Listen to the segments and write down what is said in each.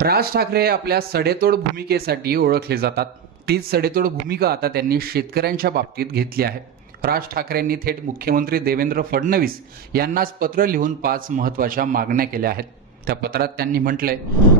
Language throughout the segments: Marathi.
राज ठाकरे आपल्या सडेतोड भूमिकेसाठी ओळखले जातात. तीच सडेतोड भूमिका आता त्यांनी शेतकऱ्यांच्या बाबतीत घेतली आहे. राज ठाकरेंनी थेट मुख्यमंत्री देवेंद्र फडणवीस यांनाच पत्र लिहून पाच महत्त्वाच्या मागण्या केल्या आहेत. त्या पत्रात त्यांनी म्हटलंय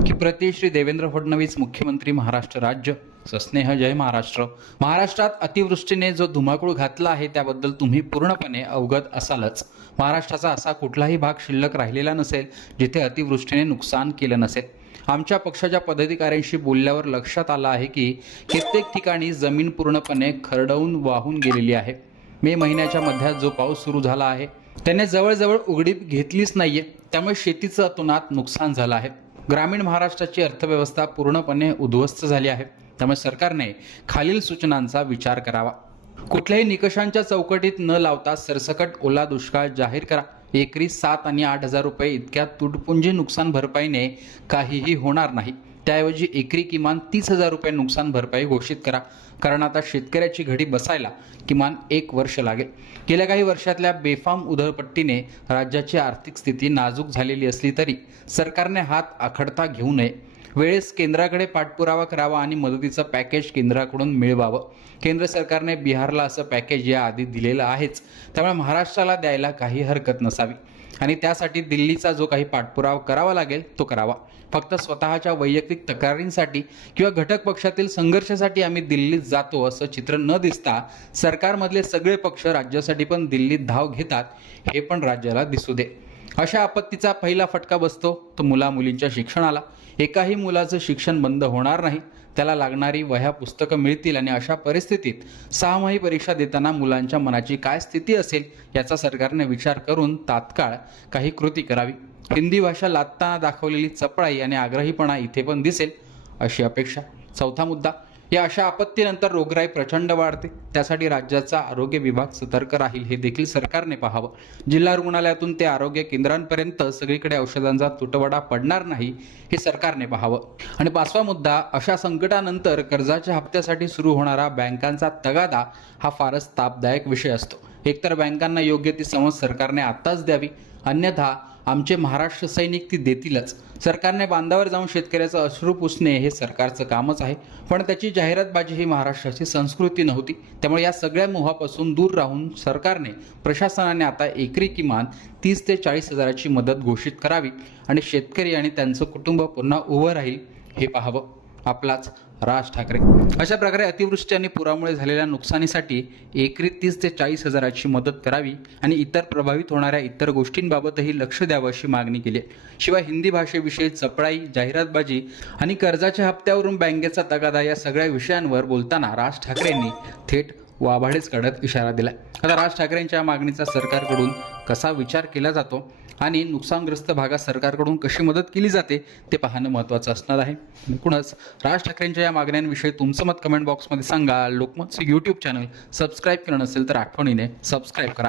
की प्रति श्री देवेंद्र फडणवीस मुख्यमंत्री महाराष्ट्र राज्य. सस्नेह जय महाराष्ट्र. महाराष्ट्रात अतिवृष्टीने जो धुमाकूळ घातला आहे त्याबद्दल तुम्ही पूर्णपणे अवगत असालच. महाराष्ट्राचा असा कुठलाही भाग शिल्लक राहिलेला नसेल जिथे अतिवृष्टीने नुकसान केलं नसेल. आमच्या पक्षाच्या पदाधिकाऱ्यांशी बोलल्यावर लक्षात आलं आहे की कित्येक ठिकाणी जमीन पूर्णपणे खरडवून वाहून गेलेली आहे. मे महिन्याच्या मध्यात जो पाऊस सुरू झाला आहे त्याने जवळजवळ उघडीप घेतलीच नाहीये. त्यामुळे शेतीचं अतोनात नुकसान झालं आहे. ग्रामीण महाराष्ट्राची अर्थव्यवस्था पूर्णपणे उद्ध्वस्त झाली आहे. त्यामुळे सरकारने खालील सूचनांचा विचार करावा. कुठल्याही निकषांच्या चौकटीत न लावता सरसकट ओला दुष्काळ जाहीर करा. एकरी सात आणि आठ हजार रुपये इतक्या तुटपुंजी नुकसान भरपाईने काहीही होणार नाही. त्याऐवजी एकरी किमान तीस हजार रुपये नुकसान भरपाई घोषित करा. कारण आता शेतकऱ्याची घडी बसायला किमान एक वर्ष लागेल. गेल्या काही वर्षातल्या बेफाम उधळपट्टीने राज्याची आर्थिक स्थिती नाजूक झालेली असली तरी सरकारने हात आखडता घेऊ नये. वेळेस केंद्राकडे पाठपुरावा करावा आणि मदतीचं पॅकेज केंद्राकडून मिळवावं. केंद्र सरकारने बिहारला असं पॅकेज याआधी दिलेलं आहेच. त्यामुळे महाराष्ट्राला द्यायला काही हरकत नसावी. आणि त्यासाठी दिल्लीचा जो काही पाठपुरावा करावा लागेल तो करावा. फक्त स्वतःच्या वैयक्तिक तक्रारींसाठी किंवा घटक पक्षातील संघर्षासाठी आम्ही दिल्लीत जातो असं चित्र न दिसता सरकारमधले सगळे पक्ष राज्यासाठी पण दिल्लीत धाव घेतात हे पण राज्याला दिसू दे. अशा आपत्तीचा पहिला फटका बसतो तो मुला मुलींच्या शिक्षणाला. एकाही मुलाचं शिक्षण बंद होणार नाही त्याला लागणारी वह्या पुस्तकं मिळतील आणि अशा परिस्थितीत सहामाही परीक्षा देताना मुलांच्या मनाची काय स्थिती असेल याचा सरकारने विचार करून तात्काळ काही कृती करावी. हिंदी भाषा लादताना दाखवलेली चपळाई आणि आग्रहीपणा इथे पण दिसेल अशी अपेक्षा. चौथा मुद्दा या अशा आपत्तीनंतर रोगराई प्रचंड वाढते. त्यासाठी राज्याचा आरोग्य विभाग सतर्क राहील हे देखील सरकारने पाहावं. जिल्हा रुग्णालयातून ते आरोग्य केंद्रांपर्यंत सगळीकडे औषधांचा तुटवडा पडणार नाही हे सरकारने पाहावं. आणि पाचवा मुद्दा अशा संकटानंतर कर्जाच्या हप्त्यासाठी सुरू होणारा बँकांचा तगादा हा फारच तापदायक विषय असतो. एकतर बँकांना योग्य ती समज सरकारने आत्ताच द्यावी. अन्यथा आमचे महाराष्ट्र सैनिक ती देतीलच. सरकारने बांधावर जाऊन शेतकऱ्याचं अश्रू पुसणे हे सरकारचं कामच आहे. पण त्याची जाहिरातबाजी ही महाराष्ट्राची संस्कृती नव्हती. त्यामुळे या सगळ्या मोहापासून दूर राहून सरकारने प्रशासनाने आता एकरी किमान तीस ते चाळीस हजाराची मदत घोषित करावी आणि शेतकरी आणि त्यांचं कुटुंब पुन्हा उभं राहील हे पाहावं. आपलाच राज ठाकरे. अशा प्रकारे अतिवृष्टी आणि पुरामुळे झालेल्या नुकसानीसाठी एकरी तीस ते चाळीस हजाराची मदत करावी आणि इतर प्रभावित होणाऱ्या इतर गोष्टींबाबतही लक्ष द्यावं अशी मागणी केली शिवाय हिंदी भाषेविषयी चपळाई जाहिरातबाजी आणि कर्जाच्या हप्त्यावरून बँकेचा तगादा या सगळ्या विषयांवर बोलताना राज ठाकरेंनी थेट वाभाडेच काढत इशारा दिला आता राज ठाकरेंच्या मागणीचा सरकारकडून कसा विचार केला जातो आणि नुकसानग्रस्त भागात सरकारकडून कशी मदत केली जाते ते पाहणं महत्त्वाचं असणार आहे. एकूणच राज ठाकरेंच्या या मागण्यांविषयी तुमचं मत कमेंट बॉक्समध्ये सांगा. लोकमतचं यूट्यूब चॅनल सबस्क्राईब केलं नसेल तर आठवणीने सबस्क्राईब करा.